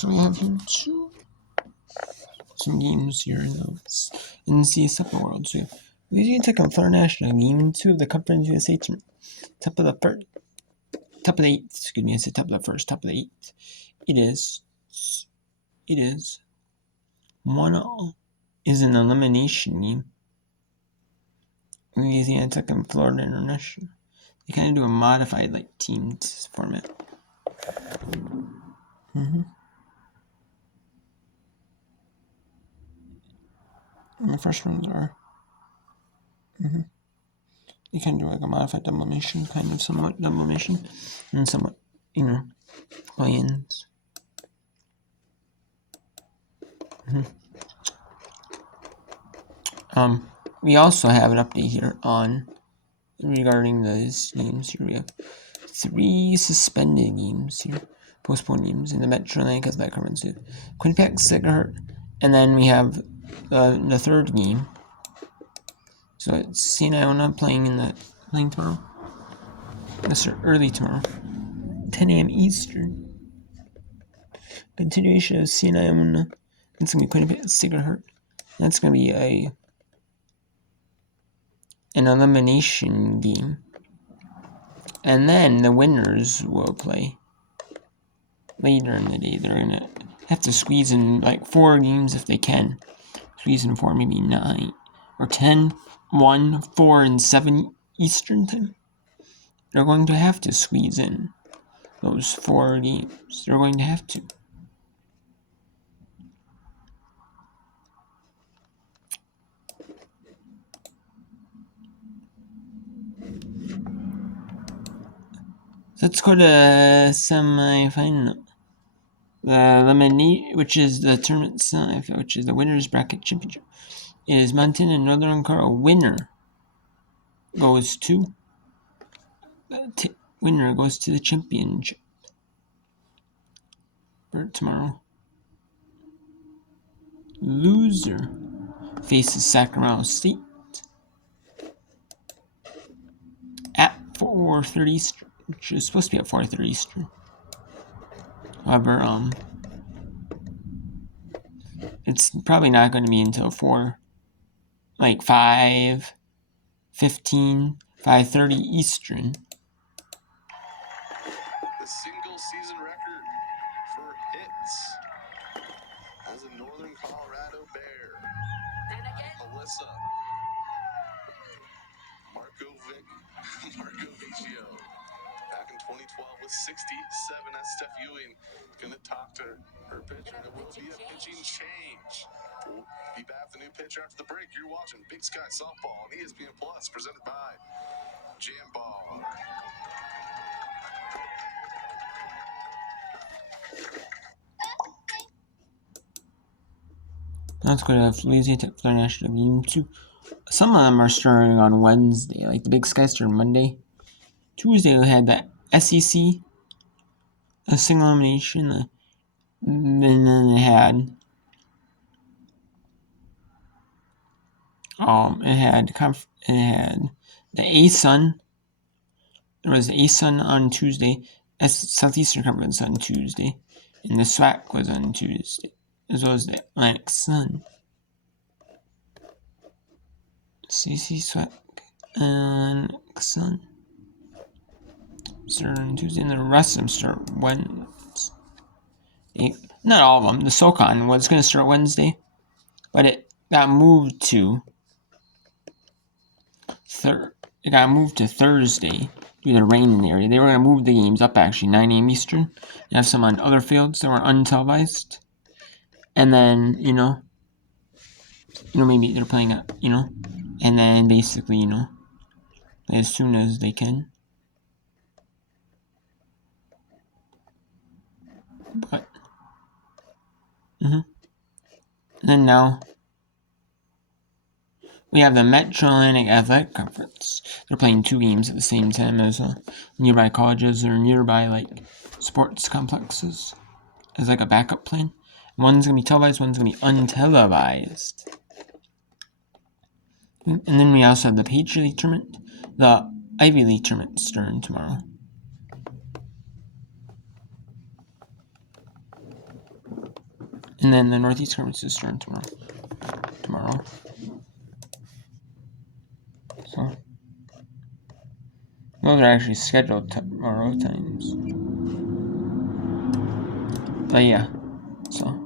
So we have here some games here in the NCAA Supper World. So we have Tech and Florida National, Game 2 of the Conference USA tournament. Top of the eighth. Excuse me, I said top of the first. Top of the eighth. It is 1-0. Is an elimination game. Louisiana Tech and Florida International. They kind of do a modified teams format. And the first ones are. You can do a modified sublimation, somewhat sublimation, and somewhat, plans. We also have an update here regarding those games. Here we have 3 suspended games here, postponed games in the Metro Atlantic Athletic Conference. Quinnipiac, Siggert, and then we have the third game. So it's St. Iona playing tomorrow. Yes, sir, early tomorrow, 10 a.m. Eastern. Continuation of St. Iona. It's gonna be Quinnipiac, Siggert. That's gonna be an elimination game. And then the winners will play later in the day. They're going to have to squeeze in 4 games if they can. Squeeze in 4, maybe 9 or 10, 1, 4, and 7 Eastern time. They're going to have to squeeze in those 4 games. They're going to have to. Let's go to semi-final. The eliminate, which is the tournament semi, which is the winners bracket championship, is Montana and Northern Colorado. Winner goes to the championship for tomorrow. Loser faces Sacramento State at 4:30 Eastern, which is supposed to be at 4:30 Eastern. However, it's probably not going to be until 5:15, 5:30 Eastern. The single season record for hits as a Northern Colorado Bear. Alyssa Marcoviccio. Back in 2012 with 67. That's Steph Ewing going to talk to her pitcher, and it will be a pitching change. We'll be back with the new pitcher after the break. You're watching Big Sky Softball on ESPN Plus, presented by Jamball. Let's go to Louisiana Tech Florida National Game 2. Some of them are starting on Wednesday, like the Big Sky started Monday. Tuesday we had the SEC, a single elimination, and then it had the ASUN. There was the ASUN on Tuesday, Southeastern Conference on Tuesday, and the SWAC was on Tuesday, as well as the Atlantic Sun. CC SWAC and Sun start on Tuesday, and the rest of them start Wednesday. Not all of them. The SoCon was going to start Wednesday, but it got moved to Thursday due to the rain in the area. They were going to move the games up 9 a.m. Eastern, and have some on other fields that were untelevised. And then, maybe they're playing at, and then basically, as soon as they can. But, and then now, we have the Metro Atlantic Athletic Conference. They're playing 2 games at the same time as nearby colleges or nearby sports complexes as a backup plan. One's going to be televised, one's going to be untelevised. And then we also have the Patriot League tournament, the Ivy League tournament starting tomorrow. And then the Northeast Conference start tomorrow. So those are actually scheduled tomorrow times. But yeah, so.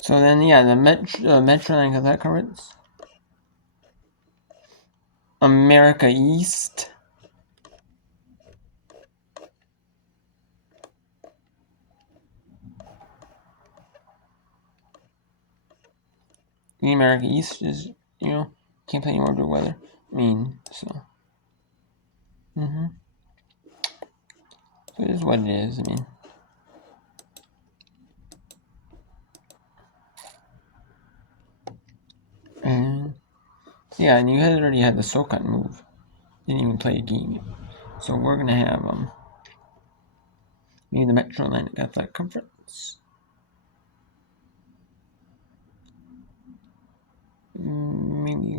So then, yeah, the Metro Athletic Conference, America East. The America East is, can't play anymore due to weather. I mean, so. So it is what it is. I mean. And yeah, and you had already had the SoCon move. Didn't even play a game yet. So we're gonna have maybe the Metro Atlantic Athletic Conference. Maybe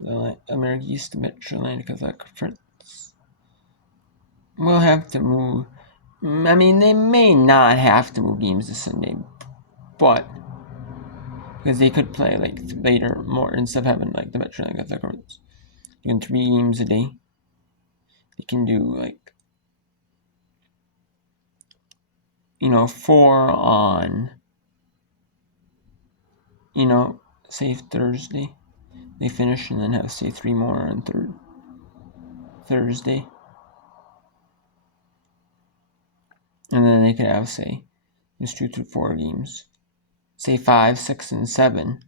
the America East Metro Atlantic Athletic Conference. We'll have to move. I mean, they may not have to move games to Sunday, but because they could play like later more instead of having like the Metro Atlantic Athletic Conference doing 3 games a day. They can do like 4 on say Thursday. They finish and then have say 3 more on Thursday. And then they could have say just 2 to 4 games. Say 5, 6, and 7.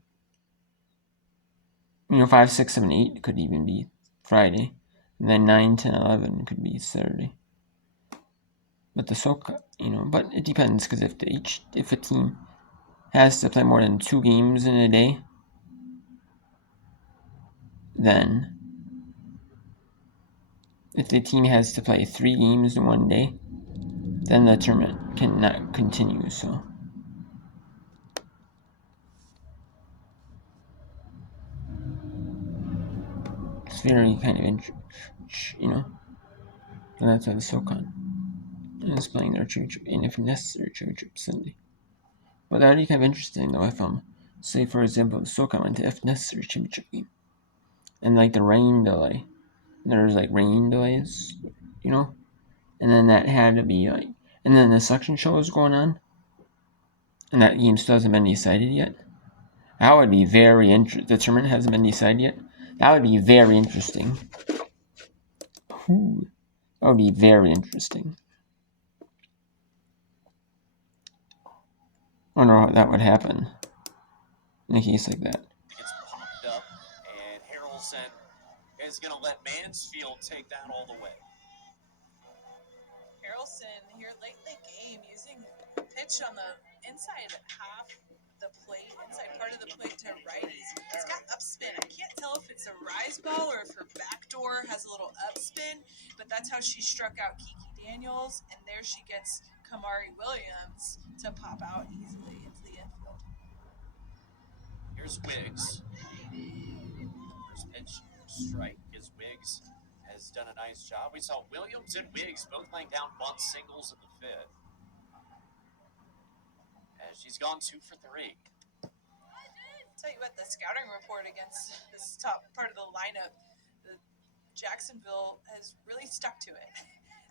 5, 6, 7, 8 could even be Friday. And then 9, 10, 11 could be Saturday. But the SoCon, but it depends because if a team has to play more than 2 games in a day, then if the team has to play 3 games in one day, then the tournament cannot continue. So it's very kind of interesting, and that's why the SoCon is playing their championship, and if necessary, championship Sunday. But that'd be kind of interesting though if say for example the SoCon went to if necessary championship game, and like the rain delay, there's like rain delays, and then that had to be like, and then the selection show is going on, and that game still hasn't been decided yet. That would be very interesting. The tournament hasn't been decided yet. That would be very interesting. Ooh, that would be very interesting. I wonder how that would happen in a case like that. Gets popped up, and Harrelson is going to let Mansfield take that all the way. Harrelson here late in the game using pitch on the inside half the plate, inside part of the plate to righties. It's got upspin. I can't tell if it's a rise ball or if her backdoor has a little upspin, but that's how she struck out Kiki Daniels, and there she gets Kamari Williams to pop out easily into the infield. Here's Wiggs. First pitch, strike is Wiggs. Has done a nice job. We saw Williams and Wiggs both laying down bunt singles in the fifth. As she's gone 2 for 3. I'll tell you what, the scouting report against this top part of the lineup, Jacksonville has really stuck to it.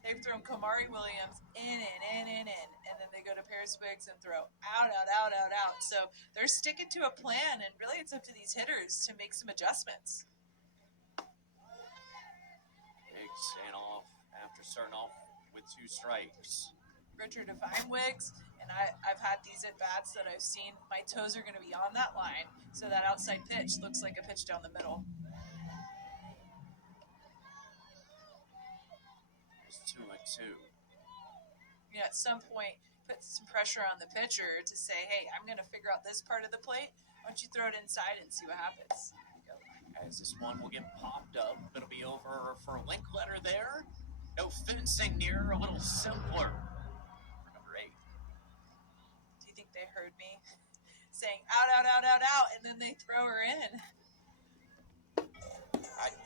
They've thrown Kamari Williams in, and then they go to Paris Wiggs and throw out. So they're sticking to a plan, and really it's up to these hitters to make some adjustments. Wiggs and off after starting off with 2 strikes. Richard, if I'm Wiggs, and I've had these at-bats that I've seen, my toes are going to be on that line, so that outside pitch looks like a pitch down the middle. It's 2 and 2. At some point, put some pressure on the pitcher to say, hey, I'm going to figure out this part of the plate. Why don't you throw it inside and see what happens? As this one will get popped up, it'll be over for Linkletter there. No fencing near, a little simpler for number 8. Do you think they heard me saying out, and then they throw her in?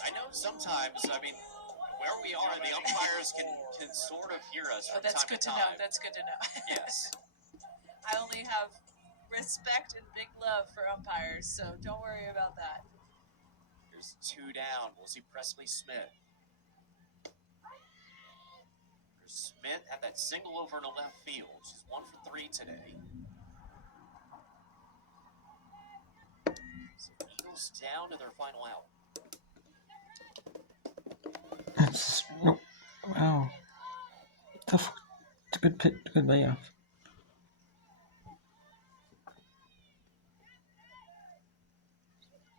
I know sometimes, where we are, the umpires can sort of hear us from that's time good to to time. know. That's good to know. Yes. I only have respect and big love for umpires, so don't worry about that. There's 2 down. We'll see Presley Smith. Smith had that single over to left field. She's 1 for 3 today. So Eagles down to their final out. That's nope. Wow. Tough. It's a good pit. Good layoff.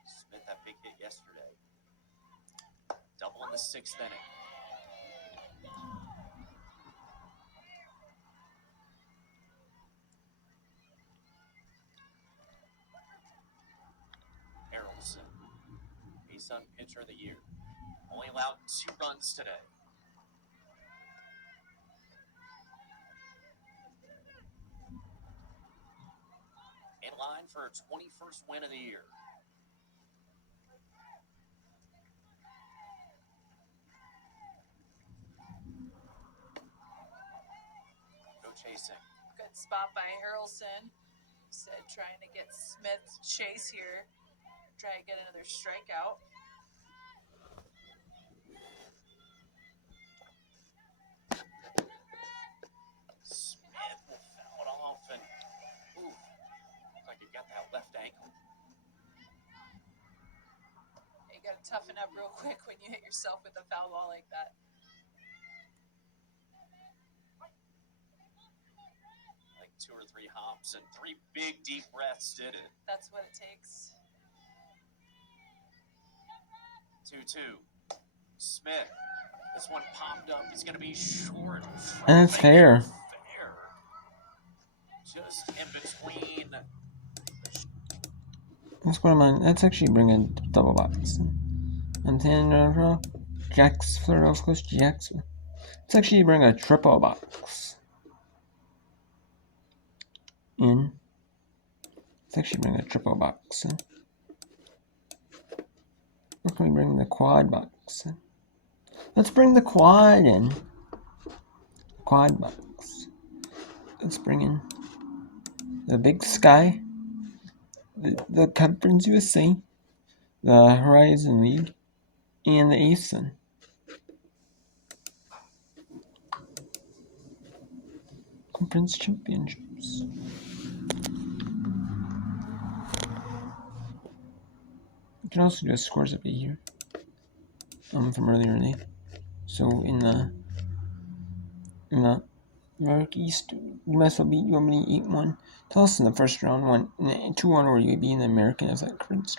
Smith, that big hit yesterday. Double in the 6th inning. Harrelson, A-Sun pitcher of the year. Only allowed 2 runs today. In line for her 21st win of the year. No chasing. Good spot by Harrelson. Said trying to get Smith chase here. Try to get another strikeout. Smith will foul it off and looks like it got that left ankle. You got to toughen up real quick when you hit yourself with a foul ball like that. Like 2 or 3 hops and 3 big deep breaths did it. That's what it takes. 2-2. Smith. This one popped up. It's going to be short. And it's fair. Just in between. Let's put him on. Let's actually bring a double box. Montana, Jacks, Florida, Coast, Jacks. Let's actually bring a triple box in. Let's actually bring a triple box in. Or can we bring the quad box in? Let's bring the quad in. Quad box. Let's bring in the Big Sky, the Conference USA, the Horizon League, and the ASUN. Conference Championships. You can also do a scores update here from earlier in the day. So in the America East, US will beat UMD 8-1. Tell us in the first round, 2-1 or UAB in the American Athletic Tournament.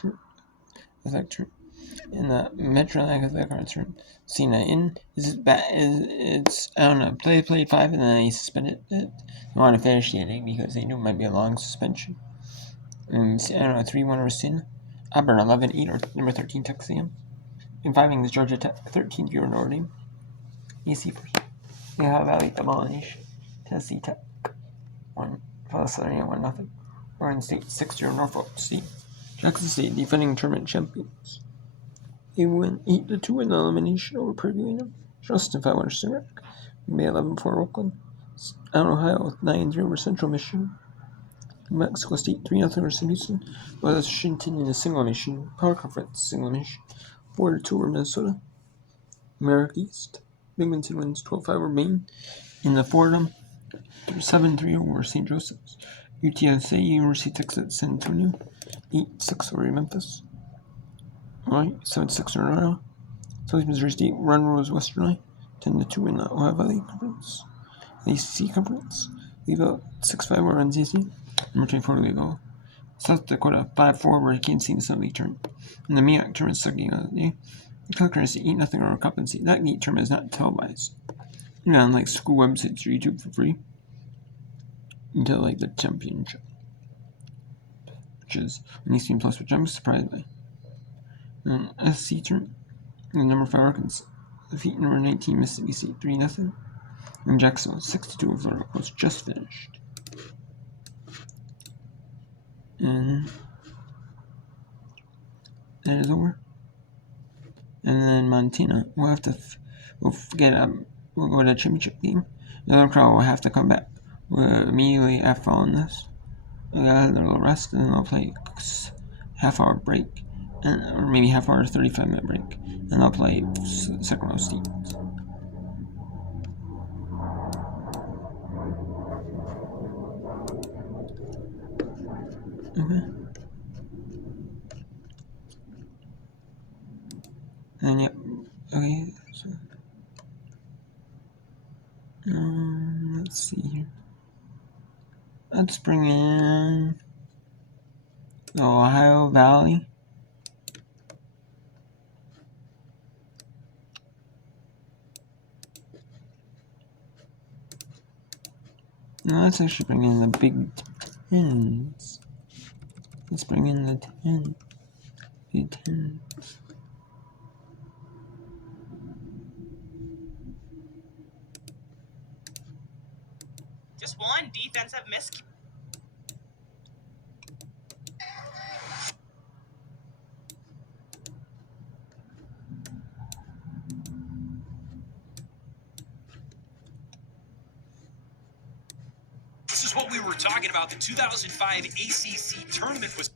In the Metro Athletic Tournament. Cena in it's I don't know. Played 5 and then they suspended it. They want to finish the inning because they knew it might be a long suspension. And I don't know, 3-1 over Cena. Auburn 11-8 or number 13 Texas A&M. In 5 innings, Georgia Tech 13-0 Notre Dame. AC first. Ohio Valley double elimination. Tennessee Tech 1. California 1-0. Oregon State 6-0 Norfolk State. Jackson State defending tournament champions. They win 8-2 in the elimination over Purdue A&M. Justin 5-1 Sumac. May 11-4 Oakland. Ohio 9-3 over Central Michigan. New Mexico State 3-0 over St. Houston. Washington in the single elimination. Power Conference single elimination. 4-2 over Minnesota. America East. Binghamton wins 12-5 over Maine. In the Fordham, 7-3 over St. Joseph's. UTSA, University of Texas San Antonio, 8-6 over Memphis. Alright, 7-6 over Aurora. South Missouri State, Run Rose Western Eye, 10-2 in the Ohio Valley Conference. The ACC Conference, leave out 6-5 over NCAA. Number 24 legal. South Dakota, 5-4 over Kansas City Assembly Tournament. In the MEAC tournament, second of the day. The Calculator 8-0 over Competency. That neat tournament is not televised. You know, on like school websites or YouTube for free until like the championship, which is an 18 plus, which I'm surprised by. And SC tournament, the number 5 Arkansas defeat number 19 Mississippi State 3-0. And Jacksonville 6-2 of Florida was just finished. And that is over. And then Montana will have to We'll forget we'll go to the championship game. The other crowd will have to come back immediately after on this. We got a little rest, and then I'll play half-hour break, or maybe half-hour 35-minute break, and I'll play second row Stevens. Okay. And yep. Okay. So, let's see here. Let's bring in the Ohio Valley. No, let's actually bring in the Big Tens. Let's bring in the Big Tens. Just one defensive miscue. This is what we were talking about. The 2005 ACC tournament was